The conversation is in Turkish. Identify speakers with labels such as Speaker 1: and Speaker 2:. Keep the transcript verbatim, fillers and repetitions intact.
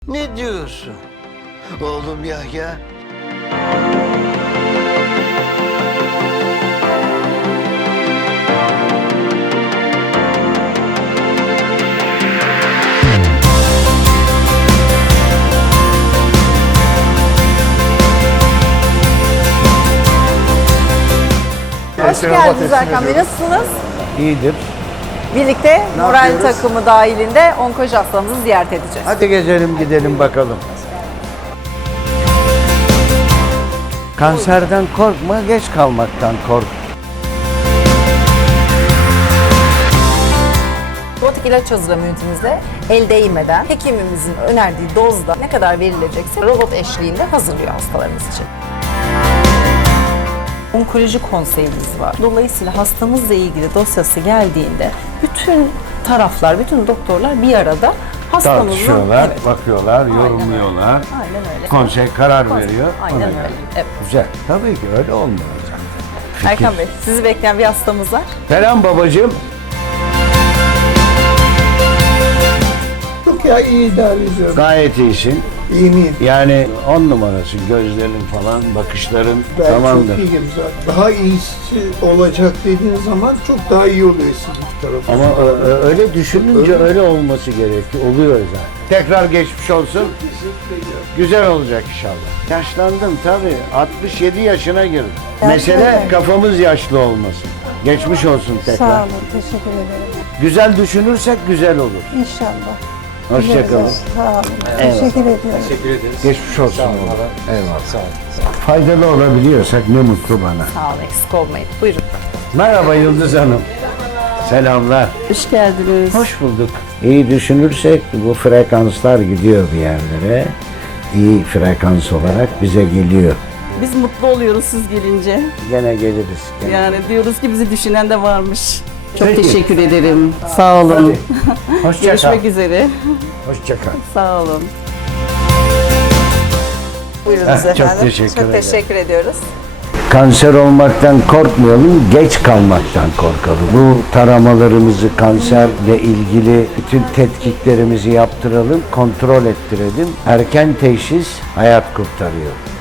Speaker 1: Ne diyorsun? Oğlum Yahya.
Speaker 2: Hoş geldiniz Erkan Bey. Nasılsınız?
Speaker 3: İyidir.
Speaker 2: Birlikte moral
Speaker 3: yapıyoruz?
Speaker 2: takımı dahilinde onkoloji hastamızı ziyaret edeceğiz.
Speaker 3: Hadi gezelim gidelim bakalım. Kanserden korkma, geç kalmaktan kork.
Speaker 2: Robotik ilaç hazırlama ünitemizde el değmeden hekimimizin önerdiği dozda ne kadar verilecekse robot eşliğinde hazırlıyor hastalarımız için. Onkoloji konseyimiz var. Dolayısıyla hastamızla ilgili dosyası geldiğinde bütün taraflar, bütün doktorlar bir arada hastamızın...
Speaker 3: Tartışıyorlar,
Speaker 2: Evet.
Speaker 3: bakıyorlar,
Speaker 2: Aynen
Speaker 3: yorumluyorlar.
Speaker 2: öyle. Aynen öyle.
Speaker 3: Konsey karar
Speaker 2: Konsey,
Speaker 3: veriyor.
Speaker 2: aynen
Speaker 3: Ona
Speaker 2: öyle.
Speaker 3: göre.
Speaker 2: Evet.
Speaker 3: Güzel. Tabii ki öyle olmalı zaten.
Speaker 2: Erkan Bey, sizi bekleyen bir hastamız var.
Speaker 3: Selam babacığım.
Speaker 4: Yok ya, iyi idare ediyorum.
Speaker 3: Gayet iyisin.
Speaker 4: İyi miyim?
Speaker 3: Yani on numarasın. Gözlerin falan, bakışların
Speaker 4: Ben
Speaker 3: tamamdır.
Speaker 4: çok iyiyim zaten. Daha iyisi olacak dediğin zaman çok daha iyi oluyor sizin tarafınız.
Speaker 3: Ama ö- ö- öyle düşününce öyle olması gerekiyor. Oluyor zaten. Tekrar geçmiş olsun.
Speaker 4: Teşekkür ediyorum.
Speaker 3: Güzel olacak inşallah. Yaşlandım tabii. altmış yedi yaşına girdim.
Speaker 2: Evet,
Speaker 3: Mesele
Speaker 2: evet.
Speaker 3: kafamız yaşlı olmasın. Geçmiş olsun tekrar.
Speaker 5: Sağ olun, teşekkür ederim.
Speaker 3: Güzel düşünürsek güzel olur.
Speaker 5: İnşallah.
Speaker 3: Hoşçakalın.
Speaker 5: Sağ olun.
Speaker 3: Eyvallah.
Speaker 5: Teşekkür ediyorum.
Speaker 3: Geçmiş olsun. oğlum. Eyvallah. Faydalı olabiliyorsak ne mutlu bana.
Speaker 2: Sağ olun, eksik olmayın. Buyurun.
Speaker 3: Merhaba Yıldız Hanım. Selamlar.
Speaker 5: Hoş geldiniz.
Speaker 3: Hoş bulduk. İyi düşünürsek bu frekanslar gidiyor bir yerlere. İyi frekans olarak bize geliyor.
Speaker 6: Biz mutlu oluyoruz siz gelince.
Speaker 3: Gene geliriz. Gene.
Speaker 6: Yani diyoruz ki bizi düşünen de varmış. Çok
Speaker 3: Peki.
Speaker 6: teşekkür ederim. Sağ olun.
Speaker 3: Hoşça kal.
Speaker 6: Görüşmek üzere.
Speaker 3: Hoşça kal.
Speaker 6: Sağ olun.
Speaker 2: Buyurunuz
Speaker 3: Heh, çok
Speaker 2: efendim.
Speaker 3: teşekkür
Speaker 2: Çok
Speaker 3: ederim.
Speaker 2: teşekkür ediyoruz.
Speaker 3: Kanser olmaktan korkmayalım, geç kalmaktan korkalım. Bu taramalarımızı kanserle ilgili bütün tetkiklerimizi yaptıralım, kontrol ettirelim. Erken teşhis hayat kurtarıyor.